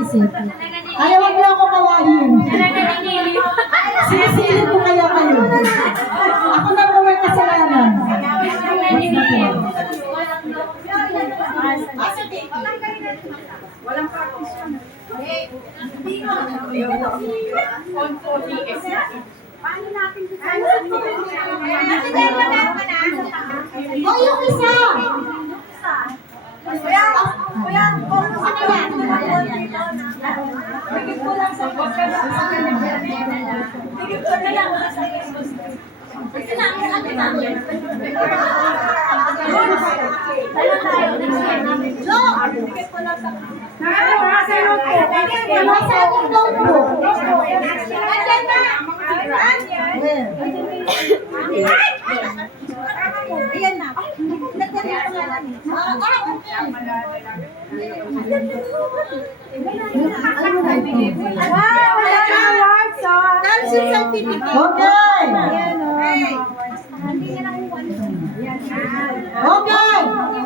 isip. Kaya wag niyo ako kawahin. Sinisilip ko kaya kayo. Ako na po may kasalanan. Walang practice yun. On 40 paano natin O yung isa! Kuya, kung sa kanya. Bigit ko lang sa bigit ko na lang sa kasi namin sa atin namin. Jo! Bigit ko lang sa Nasa ating notebook. Ayan na. Okay.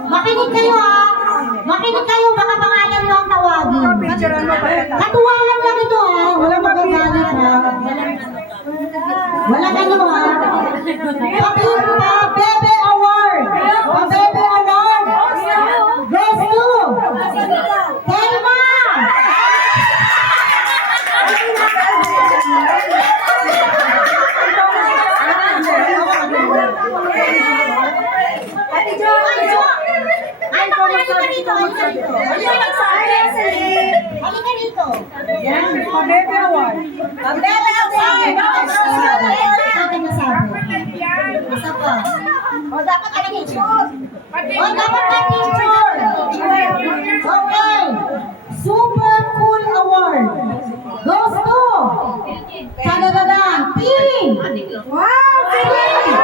Makinig kayo ha. Makinig kayo, baka pangalan nyo ang tawagin. Katuwahan lang ito ha. Wala magagalit ha. Wala kayo ha. Bebe Award. Bebe Award. Goes to Telma. Ate Jo! Halika dito. Halika dito. Pabebe Award. Bebe Award. Ano masabi? Isa pa. O, dapat ka picture. O, dapat ka picture. Okay. Super Cool Award goes to Tagadadan Team. Wow! Team.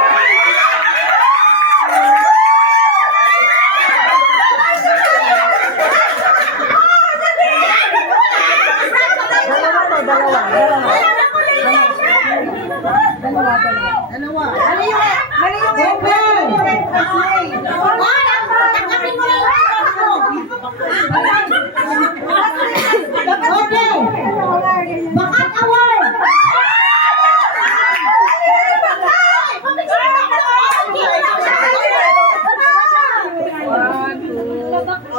Dalawa. Mali yung open. Tanggapin mo lang yung okay. Bakat award.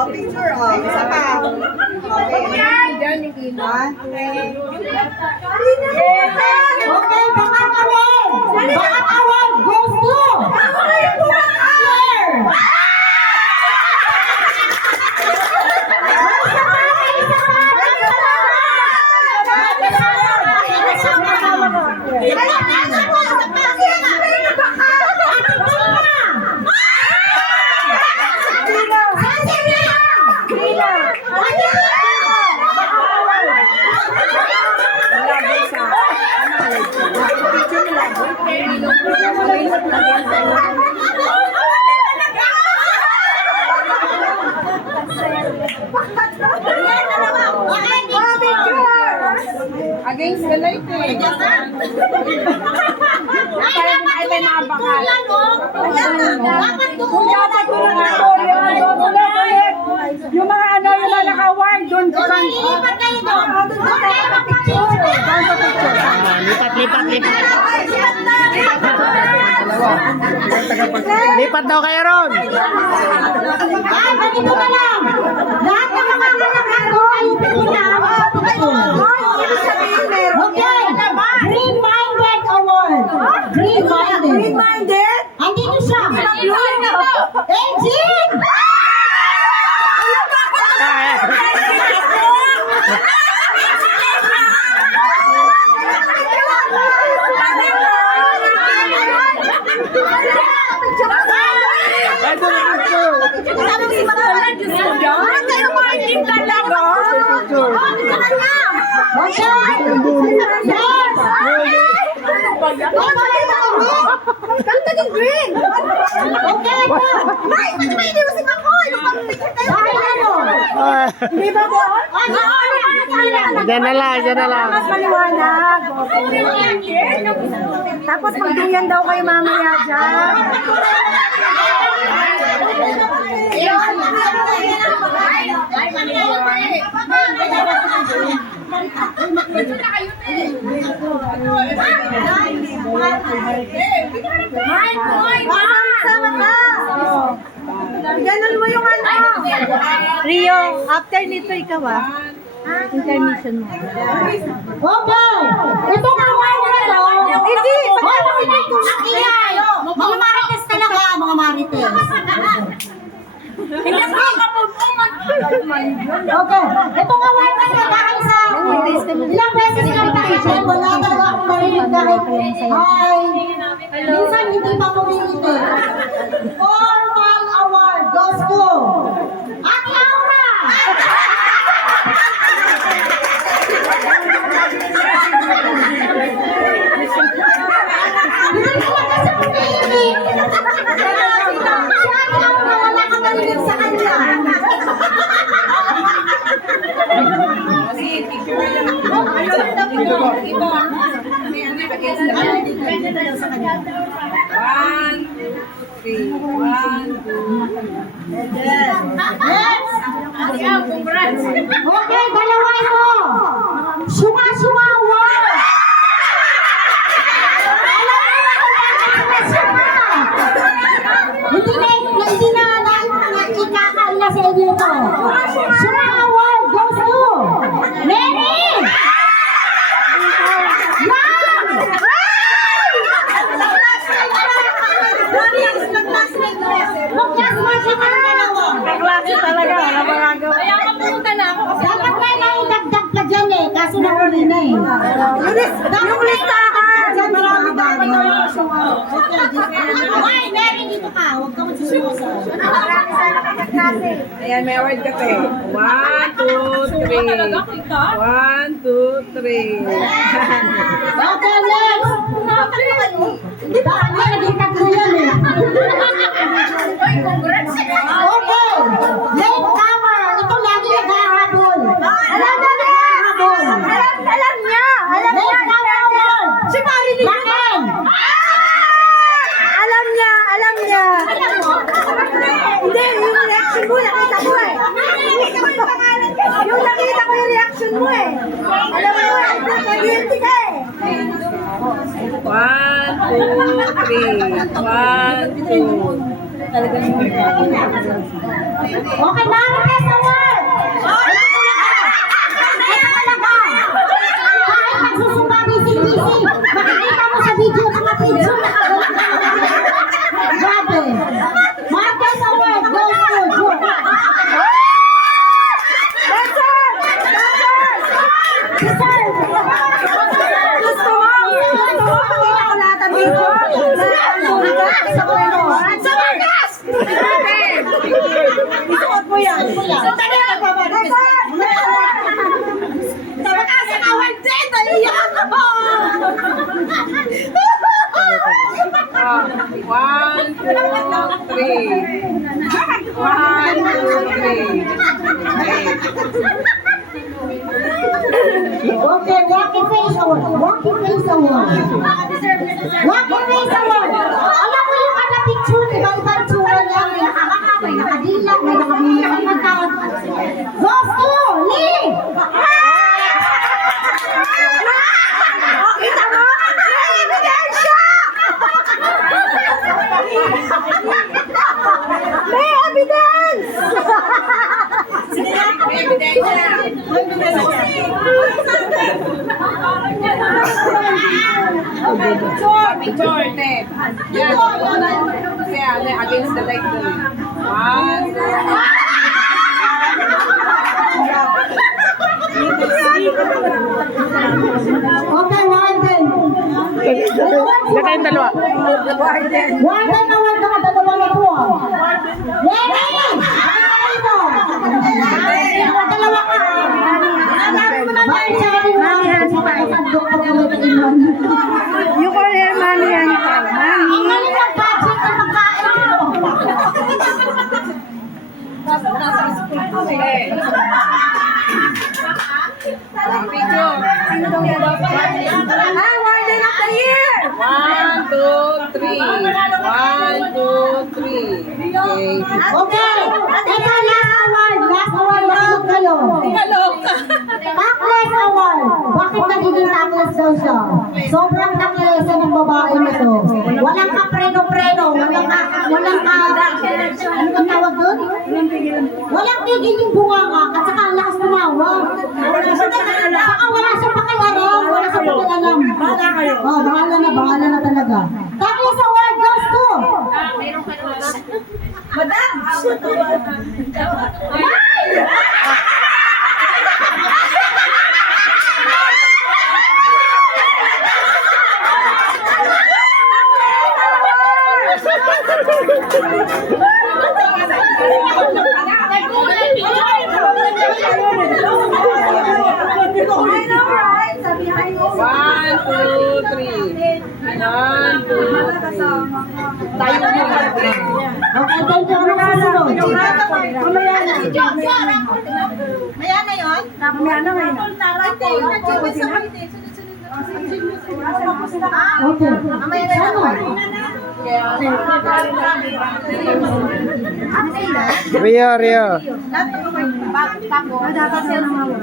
Picture, isa pa. Okay, bakat award. Bakat award goes to Claire. Against the light eh. Ay, may mabakal. Dapat doon. Yung mga ano, yung mga naka-award, doon ko lang. Ilipat kayo doon. Doon kayo mag-picture. Lipat. Lipat daw kayo ron. Ay, ganito na lang. Lahat ng mga kalakad ko kayo pipila. Okay. Green-minded award. Green-minded. Green-minded? Andito siya. Engine! Sabi si Matalan, Diyos ko yan. Kayo mga hindi talaga. Okay. Yes! Ganda din green. Okay po. Ay, ba't may iniusin ako? Yung pag-picture kayo. Dahil ano? Hindi ba po? Diyan na lang. Mas maliwanag. Tapos magduyan daw kayo mamaya dyan. Ay, Ganun mo yung ano. Rio, after nito ikaw intermission mo. Okay! Ito na wine na to! Hindi! Hoy, makinig kung nakiyay! Mga marites talaga, mga marites. Hindi ako kapag Okay, ito nga wine na to dahil sa ilang beses na nakikita, wala talaga akong marinig dahil ay, minsan hindi pa kumingiti. Formal award goes to Ate Aura! Okay, dalawa ito. Sunga-sungawa. Hindi na ikakaila sa inyo ito. Sungawa goes to Mary! Yan! Mag-classmate siya ng dalawa. Klase talaga, wala magagawa. Kaya pumunta na ako kasi Dapat na naidagdag ka dyan eh, kaso nahuli na eh. yung listahan! Dyan marami dapat na yung Hoy, Mary, dito ka. Huwag ka magsususa. Ayan, may award ka te. 1, 2, 3. 1, 2, 3. Okay, next. Dapat na naging tatlo yan eh. Okay. Late comer. Ito lagi naghahabol. Alam na naghahabol. Alam niya! Alam niya! Late comer award. Si Marilyn! Bakit? Alam niya! Alam niya! Hindi, yung reaction mo, nakita ko eh. Yung nakita ko yung reaction mo eh. Alam mo eh, guilty ka eh. 1, 2, 3. 1, 2. Okay, Marites award. Ito talaga. Kahit nagsusumba busy-busy, makikita mo sa video ng video Grabe. Marites award goes to Joe. Deserve. Gusto mo? Pakita ko lahat ang video. Sa wagas! Isuot mo yan. Sa wagas, ang award din! Naiyak ako! 1, 2, 3. 1, 2, 3. Okay, Wacky Face Award. Wacky Face Award. Wacky Face Award. Alam mo yung kada picture, iba-ibang tsura niya. May nakakaka, may nakadila, may nakabila, may magkawad. Goes to Lee! Kita mo? May ebidensya! May evidence! Picture, te. Yan. Kaya, against the light mo. 1. Okay, Warden. Saka yung dalawa. Warden na wag ka dalawa na po. Lenny! Ito! Dalawa ka. Bakit siya rin Mami Hani pa? You call her Mami Hani pa. Ang galing ng budget ng pagkain mo. Picture. Ah, Warden of the Year! 1, 2, 3. 1, 2, 3. Okay. Okay. Ito, last award. Last award. Makinig kayo. Backless award. Bakit nagiging takless daw siya? Sobrang taklesa ng babae na to. Walang ka-preno-preno, walang ka, ano ang tawag doon? Walang tigil yung bunganga, at saka ang lakas tumawa. Saka wala siyang pakialam, wala siyang pakialam. Bahala kayo. Oh, bahala na talaga. Takless award goes to! Madam! One, two, three. One, two, three. Okay, thank you. Ano kasunod? Mamaya na. Mamaya na yun? Mamaya na ngayon. Okay. Mamaya na yun. Rio. Dapat siya ng award.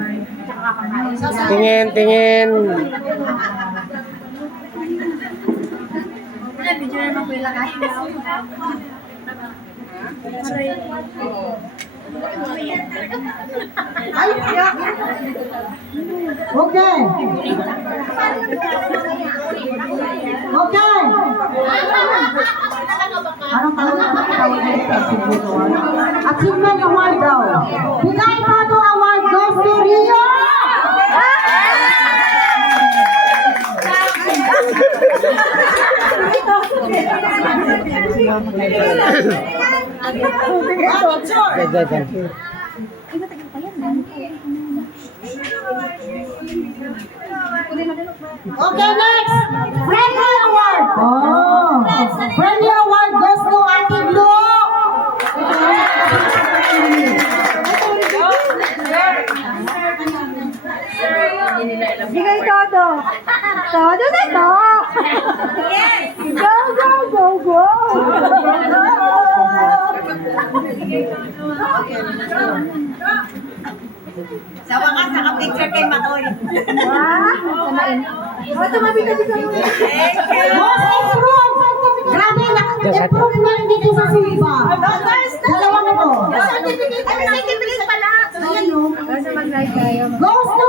Tingin. Video naman ko yung lakay. Okay. Okay. Anong tawag Achievement Award daw. Bigay mo ito award goes to Rio! Okay, next! Friendly Award! Oh! Friendly Award goes to Ate Glo! Bigay todo. Todo na to. Yes. Go, go, go, go. Sa wakas, naka-picture kay Makoy. O, tumabi ka dito. Most improved! Grabe, improve na rin dito sa Silva. Dalawang ito. Certificate pala. Ayan, no? Basta mag-like tayo. Goes to